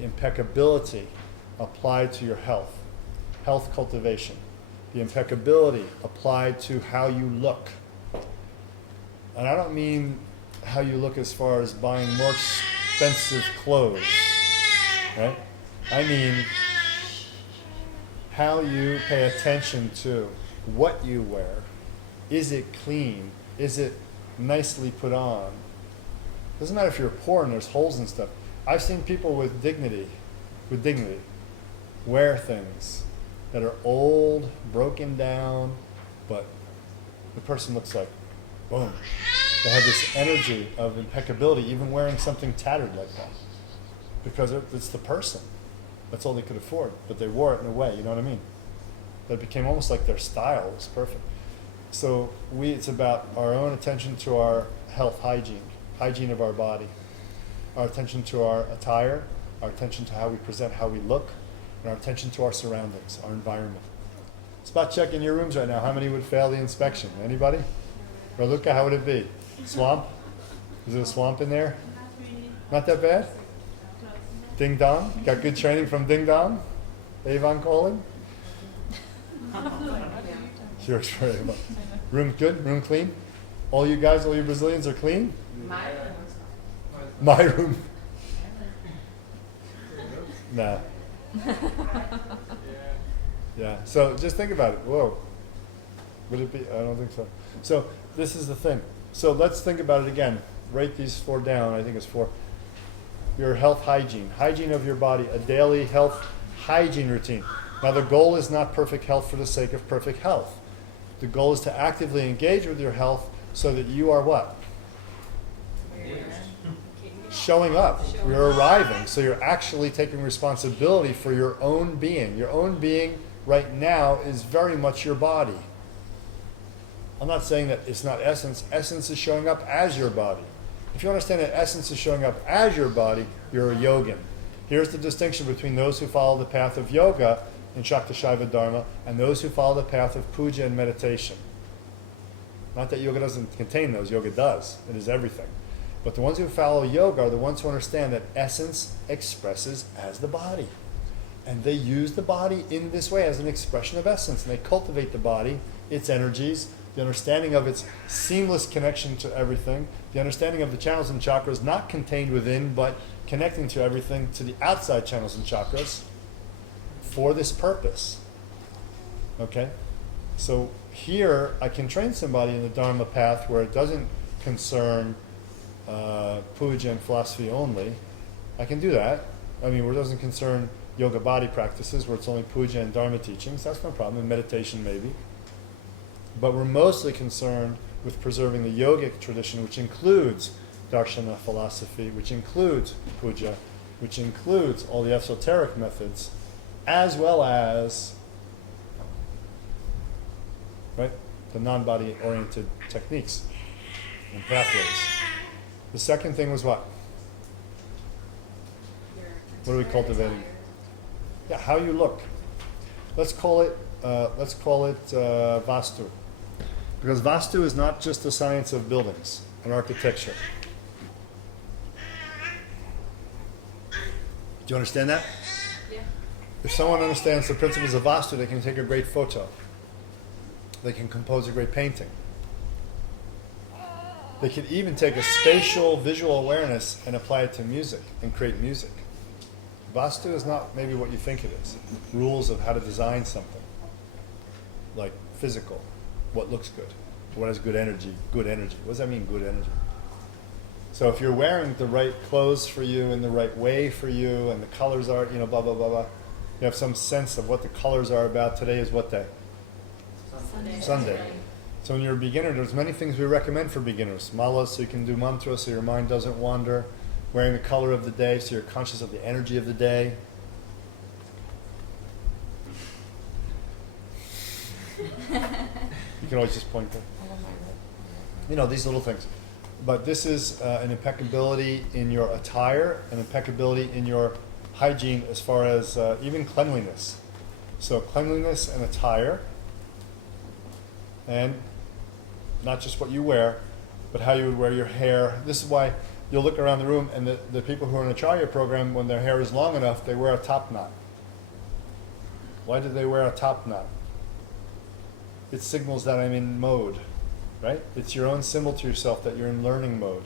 the impeccability applied to your health, health cultivation, the impeccability applied to how you look. And I don't mean how you look as far as buying more expensive clothes, right? I mean how you pay attention to what you wear. Is it clean? Is it nicely put on? Doesn't matter if you're poor and there's holes and stuff. I've seen people with dignity, wear things that are old, broken down, but the person looks like, boom. They have this energy of impeccability, even wearing something tattered like that. Because it's the person. That's all they could afford. But they wore it in a way, you know what I mean? That it became almost like their style. It was perfect. So it's about our own attention to our health hygiene of our body, our attention to our attire, our attention to how we present, how we look, and our attention to our surroundings, our environment. Spot check in your rooms right now. How many would fail the inspection? Anybody? Raluca, how would it be? Swamp? Is it a swamp in there? Not that bad? Ding Dong? Got good training from Ding Dong? Avon calling? Sure. Room good? Room clean? All you guys, all you Brazilians are clean? My room. Nah. Yeah. So just think about it. Whoa. Would it be? I don't think so. So this is the thing. So let's think about it again. Write these 4 down. I think it's 4. Your health hygiene. Hygiene of your body. A daily health hygiene routine. Now the goal is not perfect health for the sake of perfect health. The goal is to actively engage with your health so that you are what? Showing up. You're arriving. So you're actually taking responsibility for your own being. Your own being right now is very much your body. I'm not saying that it's not essence. Essence is showing up as your body. If you understand that essence is showing up as your body, you're a yogin. Here's the distinction between those who follow the path of yoga in Shakti Shaiva Dharma and those who follow the path of puja and meditation. Not that yoga doesn't contain those. Yoga does. It is everything. But the ones who follow yoga are the ones who understand that essence expresses as the body. And they use the body in this way as an expression of essence. And they cultivate the body, its energies, the understanding of its seamless connection to everything, the understanding of the channels and chakras not contained within, but connecting to everything, to the outside channels and chakras, for this purpose. Okay? So here, I can train somebody in the Dharma path where it doesn't concern puja and philosophy only. I can do that. I mean, where it doesn't concern yoga body practices, where it's only puja and Dharma teachings, that's no problem. And meditation maybe. But we're mostly concerned with preserving the yogic tradition, which includes darshana philosophy, which includes puja, which includes all the esoteric methods, as well as the non-body oriented techniques and pathways. The second thing was what? What are we cultivating? Yeah, how you look. Let's call it Vastu. Because Vastu is not just the science of buildings and architecture. Do you understand that? Yeah. If someone understands the principles of Vastu, they can take a great photo. They can compose a great painting. They could even take a spatial visual awareness and apply it to music and create music. Vastu is not maybe what you think it is. Rules of how to design something. Like physical. What looks good? What has good energy? Good energy. What does that mean, good energy? So if you're wearing the right clothes for you in the right way for you and the colors are, blah, blah, blah, blah. You have some sense of what the colors are about. Today is what day? Sunday. So when you're a beginner, there's many things we recommend for beginners. Malas, so you can do mantra so your mind doesn't wander. Wearing the color of the day so you're conscious of the energy of the day. You can always just point there. These little things. But this is an impeccability in your attire, an impeccability in your hygiene as far as even cleanliness. So cleanliness and attire, and not just what you wear, but how you would wear your hair. This is why you'll look around the room, and the people who are in the Acharya program, when their hair is long enough, they wear a top knot. Why do they wear a top knot? It signals that I'm in mode, right? It's your own symbol to yourself that you're in learning mode.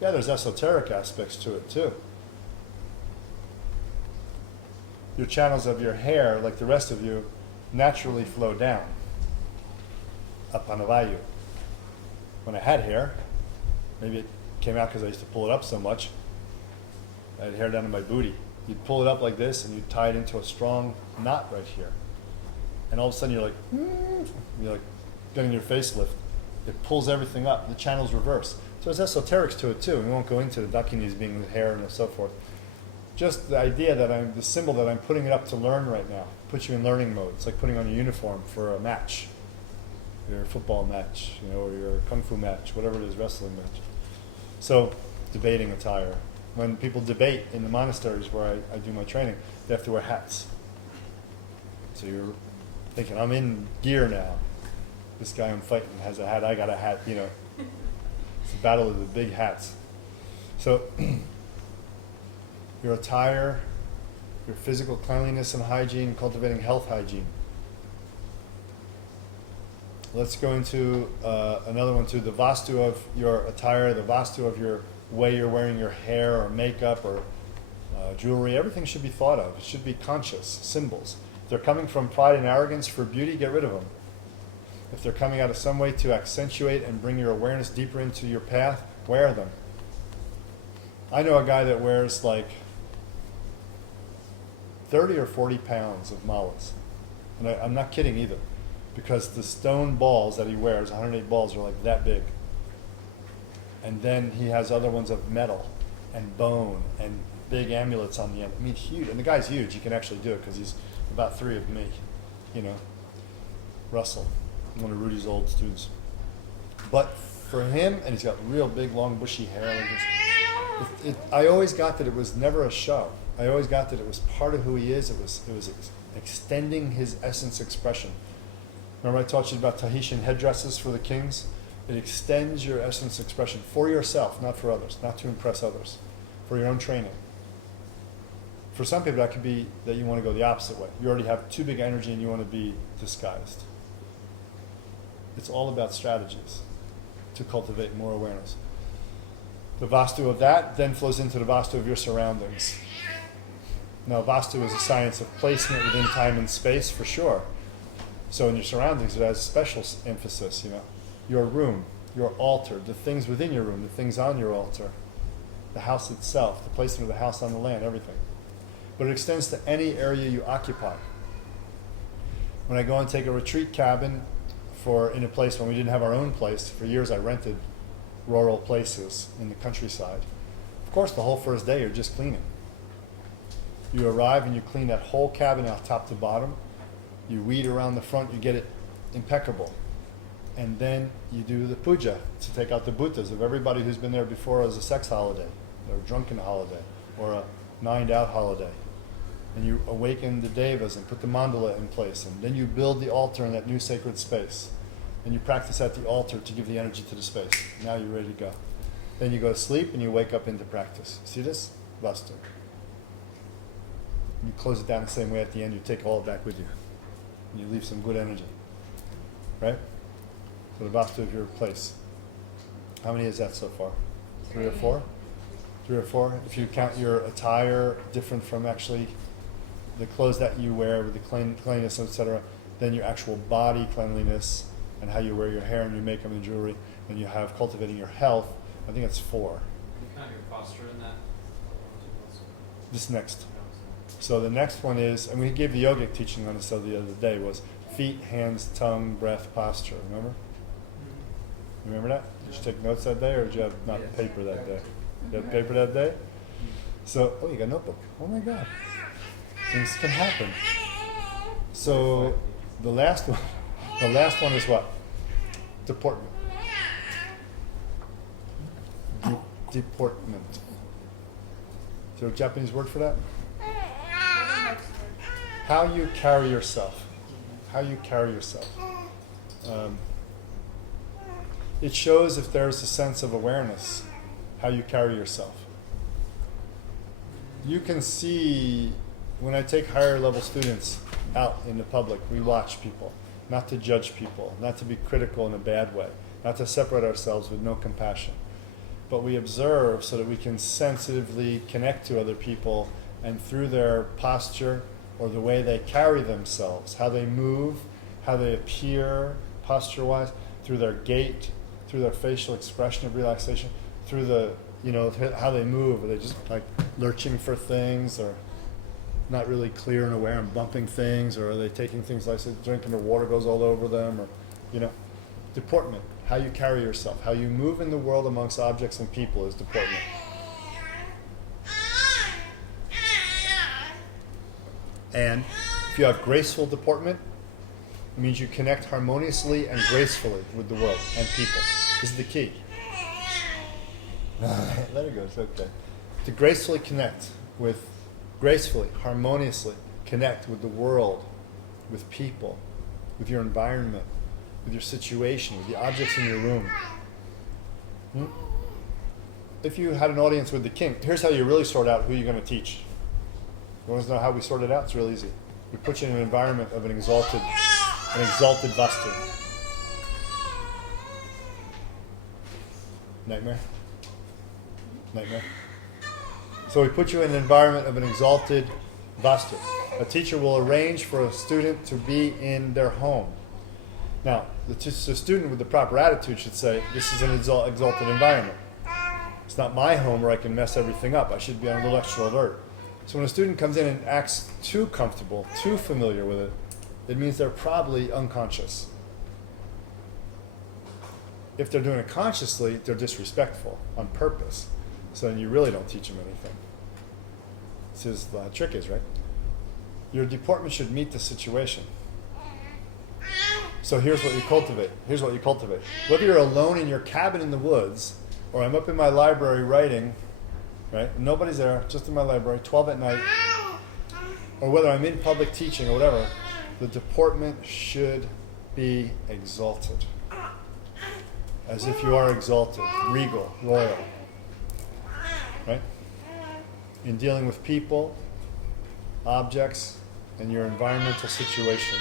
Yeah, there's esoteric aspects to it too. Your channels of your hair, like the rest of you, naturally flow down. Apanavayu. When I had hair, maybe it came out because I used to pull it up so much. I had hair down to my booty. You'd pull it up like this and you'd tie it into a strong knot right here. And all of a sudden you're like getting your facelift. It pulls everything up. The channel's reverse. So there's esoterics to it too. We won't go into the dakinis being the hair and so forth. Just the idea that the symbol that I'm putting it up to learn right now, puts you in learning mode. It's like putting on your uniform for a match, your football match, or your kung fu match, whatever it is, wrestling match. So, debating attire. When people debate in the monasteries where I do my training, they have to wear hats. So you're thinking, I'm in gear now. This guy I'm fighting has a hat, I got a hat, It's a battle of the big hats. So, your attire, your physical cleanliness and hygiene, cultivating health hygiene. Let's go into another one too, the vastu of your attire, the vastu of your way you're wearing your hair or makeup or jewelry. Everything should be thought of. It should be conscious, symbols. If they're coming from pride and arrogance for beauty, get rid of them. If they're coming out of some way to accentuate and bring your awareness deeper into your path, wear them. I know a guy that wears like 30 or 40 pounds of malas. And I'm not kidding either. Because the stone balls that he wears, 108 balls, are like that big. And then he has other ones of metal and bone and big amulets on the end. I mean, huge. And the guy's huge. He can actually do it because he's about 3 of me. Russell, one of Rudy's old students. But for him, and he's got real big, long, bushy hair like this. I always got that it was never a show. I always got that it was part of who he is. It was extending his essence expression. Remember I taught you about Tahitian headdresses for the kings? It extends your essence expression for yourself, not for others, not to impress others, for your own training. For some people that could be that you want to go the opposite way. You already have too big energy and you want to be disguised. It's all about strategies to cultivate more awareness. The vastu of that then flows into the vastu of your surroundings. Now, vastu is a science of placing it within time and space, for sure. So in your surroundings, it has special emphasis, Your room, your altar, the things within your room, the things on your altar, the house itself, the placement of the house on the land, everything. But it extends to any area you occupy. When I go and take a retreat cabin in a place when we didn't have our own place, for years I rented rural places in the countryside. Of course, the whole first day you're just cleaning. You arrive and you clean that whole cabin out top to bottom. You weed around the front, you get it impeccable. And then you do the puja to take out the bhutas of everybody who's been there before as a sex holiday, or a drunken holiday, or a nined out holiday. And you awaken the devas and put the mandala in place. And then you build the altar in that new sacred space. And you practice at the altar to give the energy to the space. Now you're ready to go. Then you go to sleep and you wake up into practice. See this? Vastu. You close it down the same way at the end. You take all it back with you. And you leave some good energy. Right? So the vastu of your place. How many is that so far? 3 or 4? 3 or 4? If you count your attire different from actually the clothes that you wear with the cleanliness, etc., then your actual body cleanliness and how you wear your hair and your makeup and jewelry, and you have cultivating your health, I think it's 4. You count your posture in that? This next. So the next one is, and we gave the yogic teaching on this the other day, was feet, hands, tongue, breath, posture. Remember? Remember that? Did you take notes that day, or did you have not paper that day? You had paper that day? So, you got a notebook. Oh my God. Things can happen. So the last one is what? Deportment. Deportment. Is there a Japanese word for that? How you carry yourself. How you carry yourself. It shows if there's a sense of awareness how you carry yourself. You can see when I take higher level students out in the public, we watch people, not to judge people, not to be critical in a bad way, not to separate ourselves with no compassion. But we observe so that we can sensitively connect to other people, and through their posture or the way they carry themselves, how they move, how they appear posture-wise, through their gait, through their facial expression of relaxation, through the, how they move. Are they just like lurching for things, or not really clear and aware and bumping things, or are they taking things like drinking or water goes all over them, or, deportment, how you carry yourself, how you move in the world amongst objects and people is deportment. And if you have graceful deportment, it means you connect harmoniously and gracefully with the world and people. This is the key. Let it go, it's okay. To gracefully connect with, gracefully, harmoniously connect with the world, with people, with your environment, with your situation, with the objects in your room. If you had an audience with the king, here's how you really sort out who you're going to teach. You want to know how we sort it out? It's real easy. We put you in an environment of an exalted Vastu. Nightmare? Nightmare? So we put you in an environment of an exalted Vastu. A teacher will arrange for a student to be in their home. Now, the student with the proper attitude should say, this is an exalted environment. It's not my home where I can mess everything up. I should be on a little extra alert. So when a student comes in and acts too comfortable, too familiar with it, it means they're probably unconscious. If they're doing it consciously, they're disrespectful on purpose. So then you really don't teach them anything. This is the trick is, right? Your deportment should meet the situation. So here's what you cultivate. Here's what you cultivate. Whether you're alone in your cabin in the woods, or I'm up in my library writing, right? Nobody's there, just in my library, 12 at night, or whether I'm in public teaching or whatever, the deportment should be exalted. As if you are exalted, regal, royal, right? In dealing with people, objects, and your environmental situation.